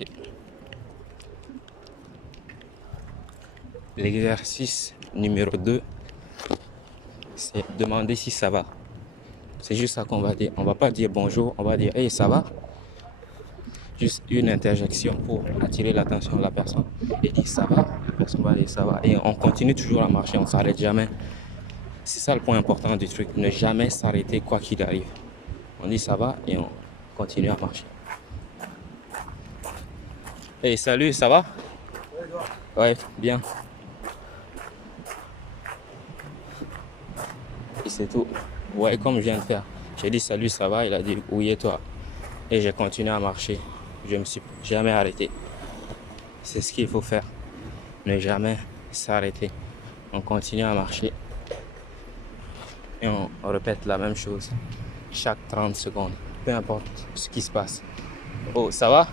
Ok. L'exercice numéro 2, c'est demander si ça va. C'est juste ça qu'on va dire. On va pas dire bonjour, on va dire hey, ça va. Juste une interjection pour attirer l'attention de la personne et dire ça va. La personne va dire ça va. Et on continue toujours à marcher, on ne s'arrête jamais. C'est ça le point important du truc, ne jamais s'arrêter quoi qu'il arrive. On dit ça va et on continue à marcher. Hey, salut, ça va? Ouais, bien. Et c'est tout. Ouais, comme je viens de faire. J'ai dit salut, ça va? Il a dit oui et toi? Et j'ai continué à marcher. Je me suis jamais arrêté. C'est ce qu'il faut faire. Ne jamais s'arrêter. On continue à marcher. Et on répète la même chose chaque 30 secondes. Peu importe ce qui se passe. Oh, ça va?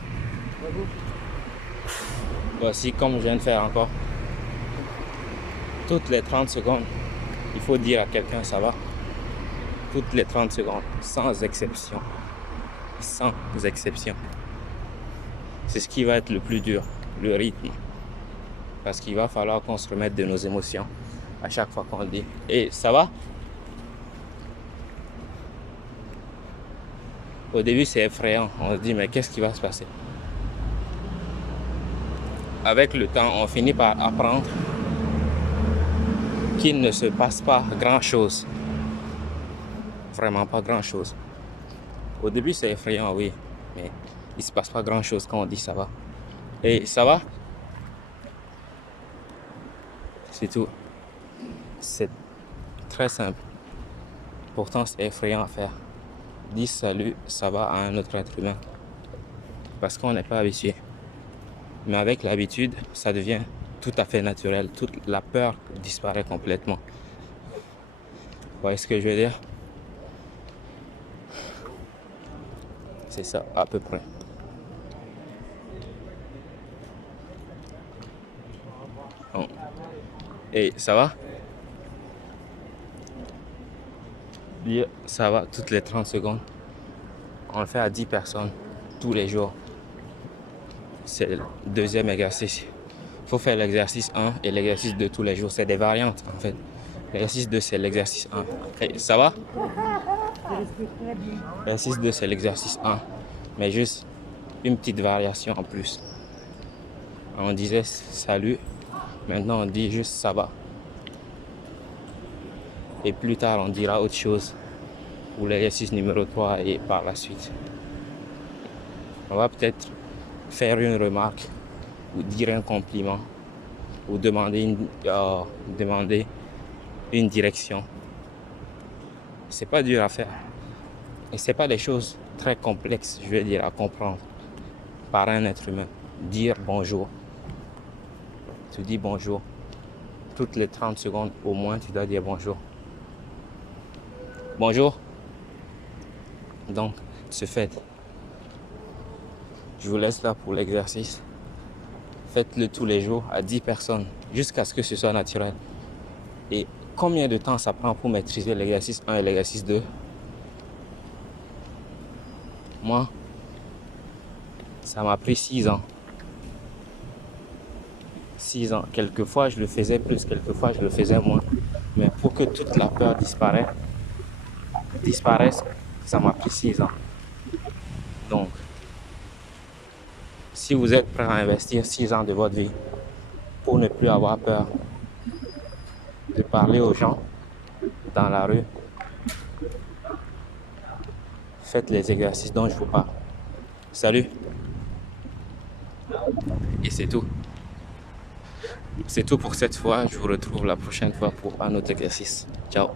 Voici comme je viens de faire encore. Toutes les 30 secondes, il faut dire à quelqu'un ça va. Toutes les 30 secondes, sans exception. Sans exception. C'est ce qui va être le plus dur, le rythme. Parce qu'il va falloir qu'on se remette de nos émotions à chaque fois qu'on dit « Hey, ça va ?» Au début, c'est effrayant. On se dit « Mais qu'est-ce qui va se passer ?» Avec le temps, on finit par apprendre qu'il ne se passe pas grand-chose. Vraiment pas grand-chose. Au début, c'est effrayant, oui. Mais il ne se passe pas grand-chose quand on dit « ça va ». Et ça va? C'est tout. C'est très simple. Pourtant, c'est effrayant à faire. Dis salut, ça va à un autre être humain. Parce qu'on n'est pas habitué. Mais avec l'habitude, ça devient tout à fait naturel. Toute la peur disparaît complètement. Vous voyez ce que je veux dire? C'est ça, à peu près. Bon. Et ça va? Dire ça va toutes les 30 secondes. On le fait à 10 personnes tous les jours. C'est le deuxième exercice. Il faut faire l'exercice 1 et l'exercice 2 tous les jours. C'est des variantes en fait. L'exercice 2, c'est l'exercice 1. Hey, ça va? L'exercice 2, c'est l'exercice 1. Mais juste une petite variation en plus. On disait salut. Maintenant, on dit juste ça va. Et plus tard, on dira autre chose pour l'exercice numéro 3 et par la suite. On va peut-être faire une remarque ou dire un compliment ou demander une direction. C'est pas dur à faire. Et c'est pas des choses très complexes, je veux dire, à comprendre par un être humain. Dire bonjour. Tu dis bonjour. Toutes les 30 secondes au moins, tu dois dire bonjour. Bonjour. Donc, ce fait. Je vous laisse là pour l'exercice. Faites-le tous les jours à 10 personnes jusqu'à ce que ce soit naturel. Et combien de temps ça prend pour maîtriser l'exercice 1 et l'exercice 2? Moi, ça m'a pris 6 ans. 6 ans. Quelquefois, je le faisais plus, quelquefois, je le faisais moins. Mais pour que toute la peur disparaisse, ça m'a pris 6 ans. Donc, si vous êtes prêt à investir 6 ans de votre vie pour ne plus avoir peur de parler aux gens dans la rue, faites les exercices dont je vous parle. Salut. Et c'est tout. C'est tout pour cette fois. Je vous retrouve la prochaine fois pour un autre exercice. Ciao.